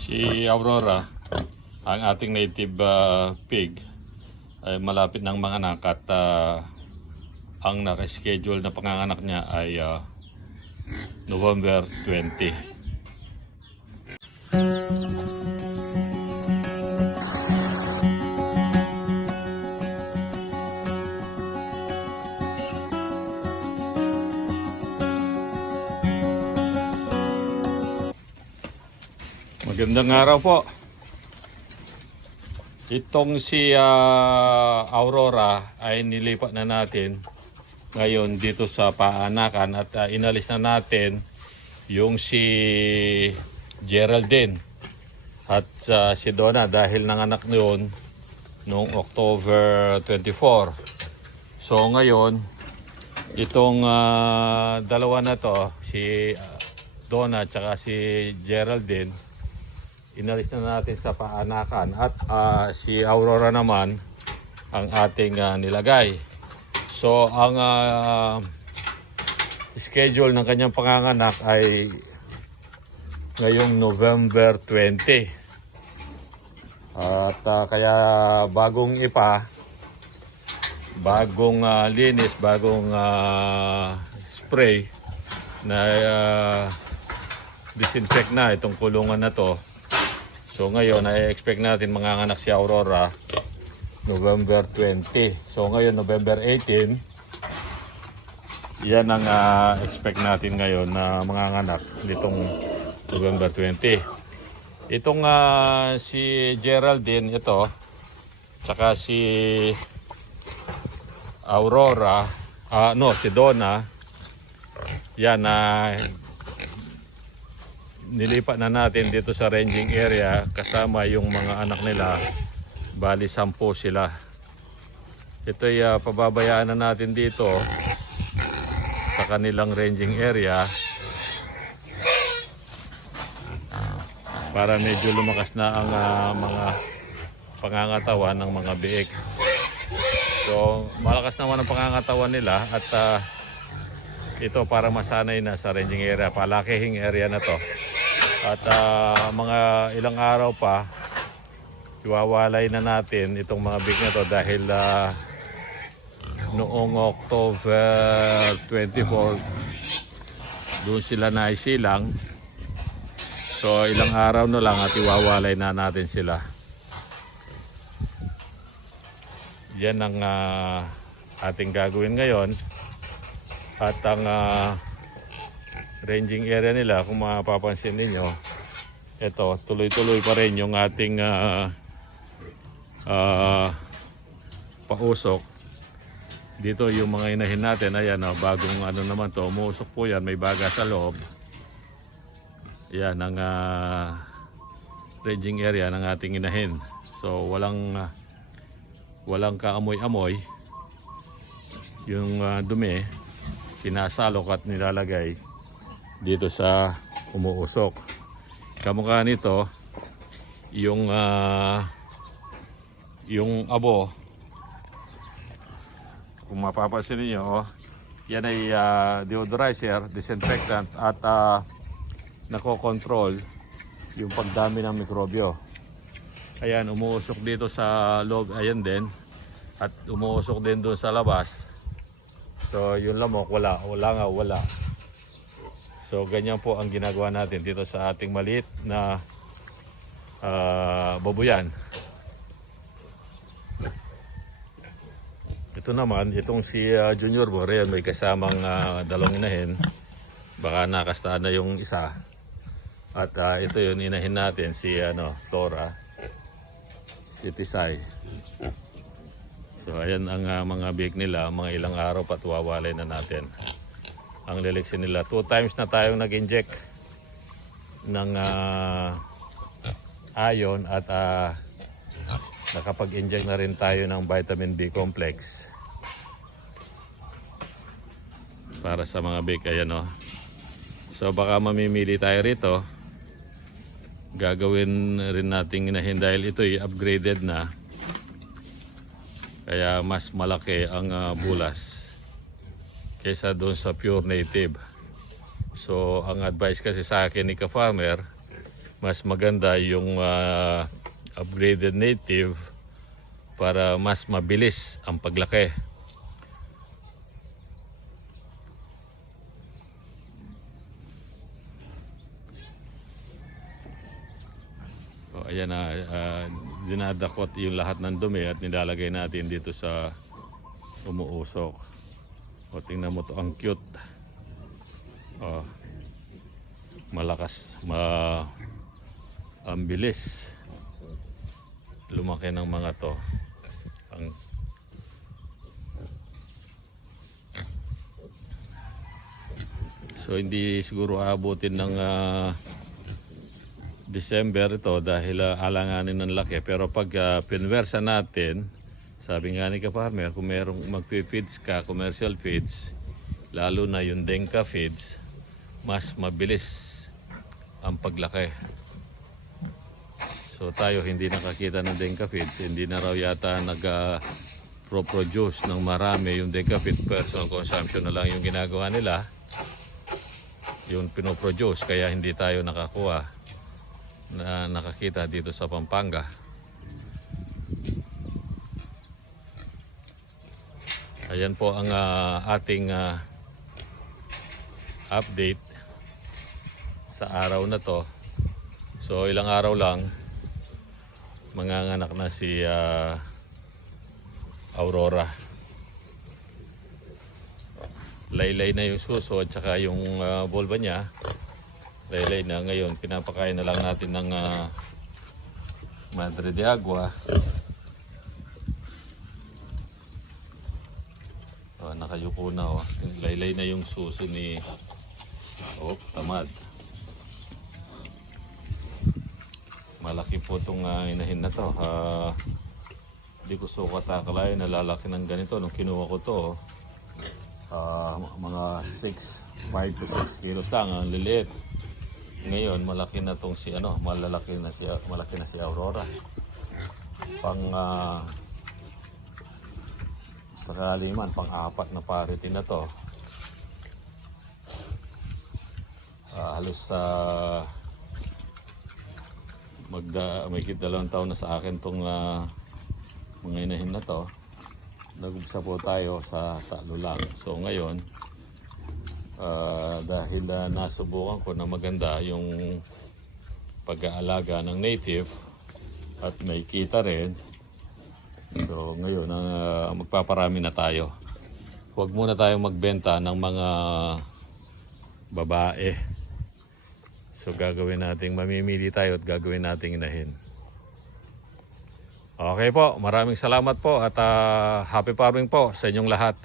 Si Aurora, ang ating native ah, pig, ay malapit ng mga anak at ah, ang naka-schedule na panganganak niya ay ah, November 20. Magandang araw po. Itong si ah, Aurora ay nilipat na natin ngayon dito sa paanakan at ah, inalis na natin yung si Geraldine at ah, si Donna dahil nanganak noon noong October 24. So ngayon, itong ah, dalawa na to, si Donna at si Geraldine, inalis na natin sa paanakan at ah, si Aurora naman ang ating ah, nilagay. So ang ah, schedule ng kanyang panganganak ay ngayong November 20. At ah, kaya bagong ipa, bagong ah, linis, bagong ah, spray na ah, disinfect na itong kulungan na to. So ngayon, na-expect natin manganganak si Aurora November 20. So ngayon, November 18, yan ang ah, expect natin ngayon na manganganak nitong November 20. Itong ah, si Geraldine, ito, tsaka si Aurora, ah no, si Donna, yan na nilipat na natin dito sa ranging area kasama yung mga anak nila. Bali sampo sila. Ito ay ah, pababayaan na natin dito sa kanilang ranging area. Para medyo lumakas na ang ah, mga pangangatawan ng mga biik. So malakas naman ang pangangatawan nila at ah, ito para masanay na sa ranging area palakihing area na to at ah, mga ilang araw pa, iwawalay na natin itong mga big na to dahil ah, noong October 24, doon sila naisilang. So ilang araw na lang at iwawalay na natin sila. Yan ang ah, ating gagawin ngayon. At ang ah, ranging area nila kung mapapansin ninyo ito tuloy-tuloy pa rin yung ating ah, ah, pausok. Dito yung mga inahin natin ayan oh, bagong ano naman to umusok po yan may baga sa loob. Yan ang ah, ranging area ng ating inahin. So walang ah, walang kaamoy-amoy. Yung ah, dumi sinasalok at nilalagay dito sa umuusok. Kamukha nito, yung ah, yung abo, kung mapapansin niyo, oh, yan ay ah, deodorizer, disinfectant at uh, nako-control yung pagdami ng mikrobyo. Ayan, umuusok dito sa loob, ayan din. At umuusok din doon sa labas. So, yung lamok, wala. Wala nga, wala. So ganyan po ang ginagawa natin dito sa ating maliit na ah, babuyan. Ito naman, itong si ah, Junior Boreal may kasamang ah, dalawang inahin. Baka nakastaan na yung isa. At ah, ito yung inahin natin, si ano, Flora. Si Tisay. So ayan ang ah, mga big nila, mga ilang araw pa tuwawalay na natin ang leleksyon nila. Two times na tayong nag-inject ng ah, iron at ah, nakapag-inject na rin tayo ng vitamin B complex para sa mga big ayan o. So baka mamimili tayo rito. Gagawin rin nating inahin dahil ito ay upgraded na. Kaya mas malaki ang ah, bulas kaysa doon sa pure native. So, ang advice kasi sa akin ni ka-farmer, mas maganda yung ah, upgraded native para mas mabilis ang paglaki. O, ayan na, ah, dinadakot yung lahat ng dumi at nilalagay natin dito sa umuusok. O, tingnan mo to, ang cute. O, malakas, ma, ang bilis. Lumaki ng mga to. Ang, so, hindi siguro aabutin ng ah, December ito dahil ah, alanganin ng laki. Pero pag uh, pinwersa natin, sabi nga ni Kaparmer, kung merong magpi-feeds ka, commercial feeds, lalo na yung Denka feeds, mas mabilis ang paglaki. So tayo hindi nakakita ng Denka feeds, hindi na raw yata nag ah, pro-produce ng marami yung Denka feeds, personal consumption na lang yung ginagawa nila. Yung pinoproduce, kaya hindi tayo nakakuha na nakakita dito sa Pampanga. Ayan po ang ah, ating ah, update sa araw na to. So ilang araw lang manganganak na si ah, Aurora. Laylay na yung suso at saka yung ah, volva niya. Laylay na ngayon, pinapakain na lang natin ng ah, Madre de Agua. Oh, nakayuko na oh. Laylay na yung suso ni Oh, tamad. Malaki po itong ah, inahin na to. Ah, Hindi ko sukat akalain na lalaki ng ganito. Nung kinuha ko to, ah, mga 6, 5 to 6 kilos lang. Ang liliit. Ngayon, malaki na tong si ano, malalaki na si malaki na si Aurora. Pang ah, sakali man pang-apat na parity na to. Ah, halos sa magda may dalawang taon na sa akin tong ah, mga inahin na to. Nag-umpisa po tayo sa talo lang. So ngayon, Ah, dahil ah, nasubukan ko na maganda yung pag-aalaga ng native at may kita rin. So ngayon, ah, magpaparami na tayo. Huwag muna tayong magbenta ng mga babae. So gagawin nating mamimili tayo at gagawin nating inahin. Okay po, maraming salamat po at ah, happy farming po sa inyong lahat.